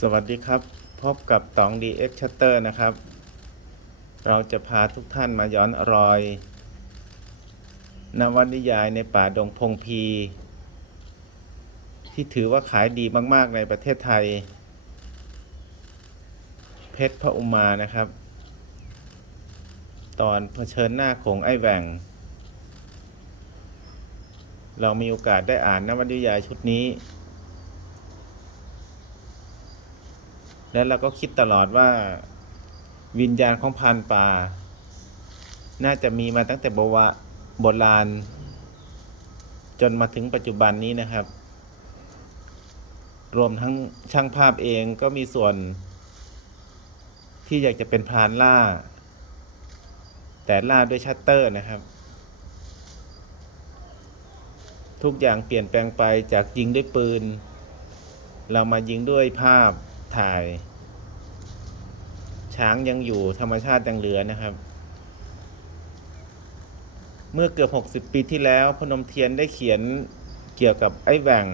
สวัสดีครับ พบกับตอง DX Shutter นะครับ เราจะพาทุกท่านมาย้อนรอย นวนิยายในป่าดงพงพี ที่ถือว่าขายดีมากๆในประเทศไทย เพชรพระอุมานะครับ ตอนเผชิญหน้าโขงไอ้แหว่ง เรามีโอกาสได้อ่านนวนิยายชุดนี้ แล้วเราก็คิดตลอดว่าวิญญาณของพรานป่า น่าจะมีมาตั้งแต่โบวะโบราณ จนมาถึงปัจจุบันนี้นะครับ รวมทั้งช่างภาพเองก็มีส่วน ที่อยากจะเป็นพรานล่า แต่ล่าด้วยชัตเตอร์นะครับ ทุกอย่างเปลี่ยนแปลงไปจากยิงด้วยปืน เรามายิงด้วยภาพ ถ่าย ช้างยังอยู่ธรรมชาติยังเหลือนะครับ เมื่อเกือบ 60 ปีที่แล้วพนมเทียนได้เขียนเกี่ยวกับไอ้แหว่ง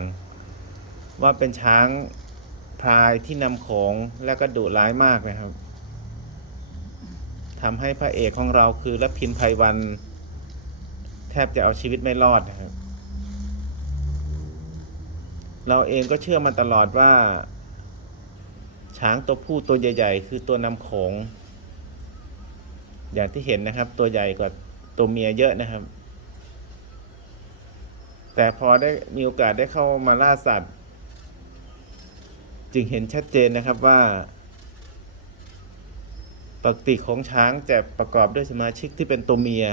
ว่าเป็นช้างพลายที่นำโขงและก็ดุร้ายมากนะครับทำให้พระเอกของเราคือรัพินไพวัน แทบจะเอาชีวิตไม่รอดนะครับเราเองก็เชื่อมาตลอดว่า ช้างตัวผู้ตัวใหญ่ ๆ คือตัวนำโขงอย่างที่เห็นนะครับ ตัวใหญ่กว่าตัวเมียเยอะนะครับ แต่พอได้มีโอกาสได้เข้ามาล่าสัตว์ จึงเห็นชัดเจนนะครับว่าปกติของช้างจะประกอบด้วยสมาชิกที่เป็นตัวเมีย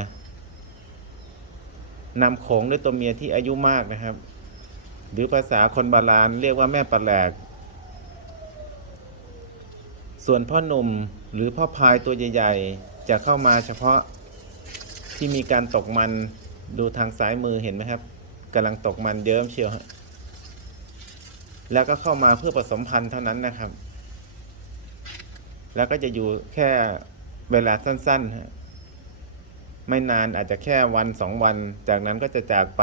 นำโขงด้วยตัวเมียที่อายุมากนะครับ หรือภาษาคนบาลานเรียกว่าแม่ปลาแหลก ส่วนพ่อหนุ่มหรือพ่อพายตัวใหญ่ๆ จะเข้ามาเฉพาะที่มีการตกมันดูทางซ้ายมือเห็นไหมครับกำลังตกมันเยิ้มเชียวแล้วก็เข้ามาเพื่อผสมพันธุ์เท่านั้นนะครับ แล้วก็จะอยู่แค่เวลาสั้นๆฮะไม่นานอาจจะแค่วันสองวัน จากนั้นก็จะจากไป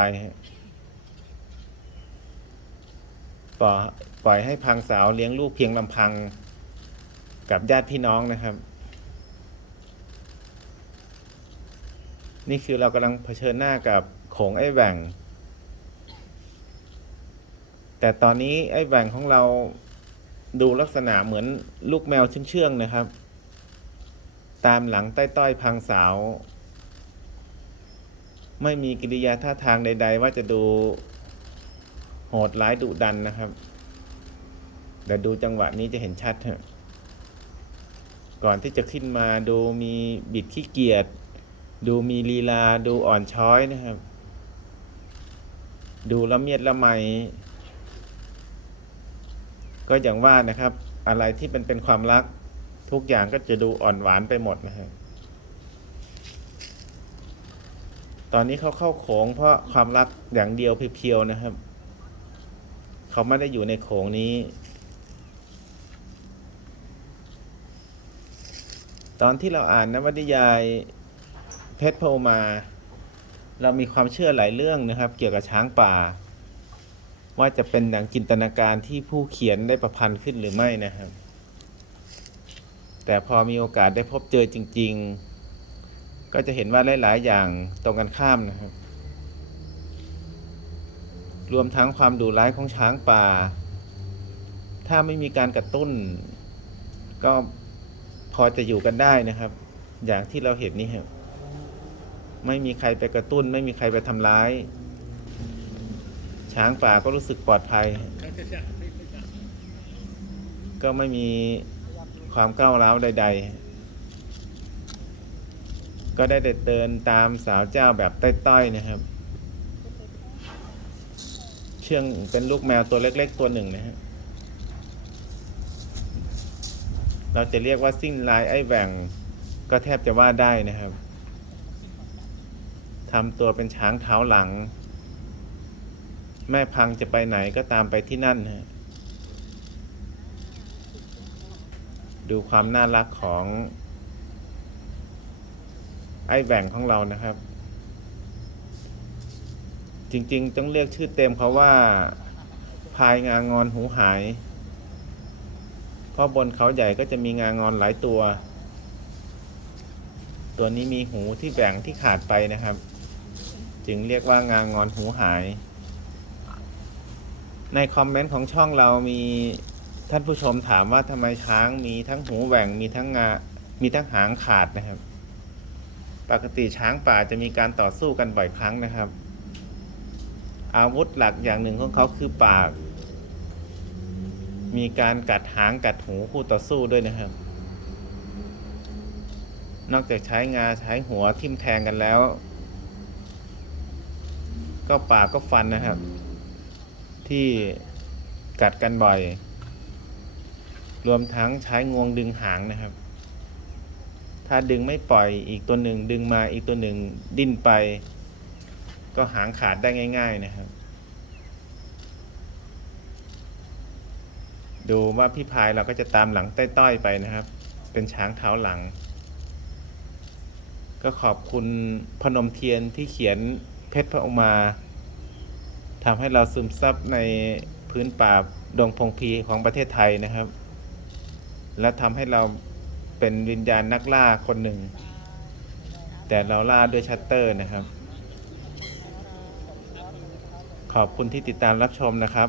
ปล่อยปล่อยให้พังสาวเลี้ยงลูกเพียงลำพัง กับญาติพี่น้องนะครับ นี่คือเรากำลังเผชิญหน้ากับโขงไอ้แหว่ง แต่ตอนนี้ไอ้แหว่งของเราดูลักษณะเหมือนลูกแมวเชื่องๆนะครับ ตามหลังใต้ต้อยพังสาว ไม่มีกิริยาท่าทางใด ๆ ว่าจะดูโหดร้ายดุดันนะครับ เดี๋ยวดูจังหวะนี้จะเห็นชัดฮะ ก่อนที่จะขึ้นมาดูมีบิดขี้เกียจดูมีลีลาดูอ่อนช้อยนะครับ ดูละเมียดละไมก็อย่างว่านะครับ อะไรที่เป็นเป็นความรัก ทุกอย่างก็จะดูอ่อนหวานไปหมดนะครับตอนนี้เขาเข้าโขงเพราะความรักอย่างเดียวเพียวๆนะครับ เขาไม่ได้อยู่ในโขงนี้ ตอนที่เราอ่านนวนิยายเพชรพมา เรามีความเชื่อหลายเรื่องนะครับ เกี่ยวกับช้างป่า ว่าจะเป็นดังจินตนาการที่ผู้เขียนได้ประพันธ์ขึ้นหรือไม่นะครับ แต่พอมีโอกาสได้พบเจอจริง ๆ ก็จะเห็นว่าหลายๆอย่างตรงกันข้ามนะครับ รวมทั้งความดุร้ายของช้างป่า ถ้าไม่มีการกระตุ้นก็ พอจะอยู่กันได้นะครับ อย่างที่เราเห็นนี่ครับไม่มีใครไปกระตุ้น ไม่มีใครไปทำร้าย ช้างป่าก็รู้สึกปลอดภัย ก็ไม่มีความก้าวร้าวใด ๆ ก็ได้แต่เดินตามสาวเจ้าแบบต้อยๆนะครับ เชื่องเป็นลูกแมวตัวเล็ก ๆ ตัวหนึ่งนะฮะ เราจะเรียกว่าสิ้นลายไอ้แหว่งก็แทบจะว่าได้นะครับทำตัวเป็นช้างเท้าหลัง แม่พังจะไปไหนก็ตามไปที่นั่นฮะดูความน่ารักของ ไอ้แหว่งของเรานะครับ จริงๆ ต้องเรียกชื่อเต็มเขาว่า พายงางอนหูหาย เพราะบนเขาใหญ่ก็จะมีงางอนหลายตัว ตัวนี้มีหูที่แบ่งที่ขาดไปนะครับ จึงเรียกว่างางอนหูหาย ในคอมเมนต์ของช่องเรามีท่านผู้ชมถามว่าทำไมช้างมีทั้งหูแหว่งมีทั้งงา มีทั้งหางขาดนะครับ ปกติช้างป่าจะมีการต่อสู้กันบ่อยครั้งนะครับ อาวุธหลักอย่างหนึ่งของเขาคือปาก มีการกัดหางกัดหูคู่ต่อสู้ด้วยนะครับ นอกจากใช้งาใช้หัวทิ่มแทงกันแล้ว ก็ปากก็ฟันนะครับ ที่กัดกันบ่อย รวมทั้งใช้งวงดึงหางนะครับ ถ้าดึงไม่ปล่อยอีกตัวหนึ่งดึงมาอีกตัวหนึ่งดิ้นไป ก็หางขาดได้ง่าย ๆนะครับ ดูว่าพี่พายเราก็จะตามหลังต้อยๆไปนะครับ เป็นช้างเท้าหลัง ก็ขอบคุณพนมเทียนที่เขียนเพชรพระอุมาทำให้เราซึมซับในพื้นป่าดงพงพีของประเทศไทยนะครับ และทำให้เราเป็นวิญญาณนักล่าคนหนึ่ง แต่เราล่าด้วยชัตเตอร์นะครับ ขอบคุณที่ติดตามรับชมนะครับ